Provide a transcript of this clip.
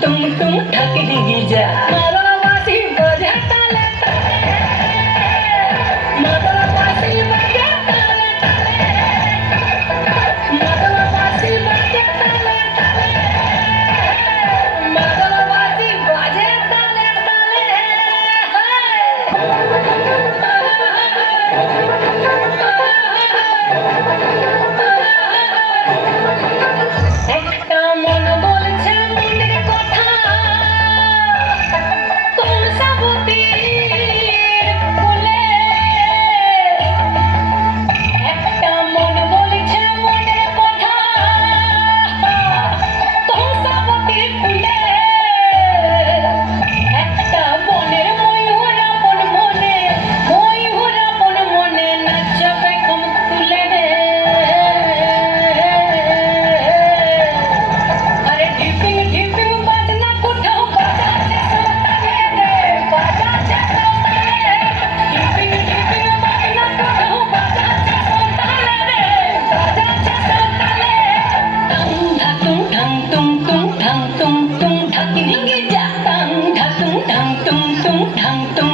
তুম তুম ঠাক ডিঙ্গি যা মাদল বাসি বাজে তালে তালে মাদল বাসি বাজে তালে তালে মাদল বাসি বাজে তালে তালে মাদল বাসি বাজে তালে তালে একটা মন বলছে মনের কথা কংসাবতীর কোলে একটা মন বলছে মনের কথা কংসাবতীর কোলে একটা বনের ময়ূর আপন মনে নাচবে কম তুলে রে আরে ঢিপিং ঢিপিং বাজনা কোথাও বাজাচ্ছে সন্তানে রে বাজাচ্ছে সন্তানে ঢিপিং ঢিপিং বাজনা কোথাও বাজাচ্ছে সন্তানে রে বাজাচ্ছে সন্তানে টাং ধাতুং ঠাং তুং তুং ঠাং তুং ঠাক ডিঙ্গি যা টাং ধাতুং ঠাং তুং তুং ঠাং তুং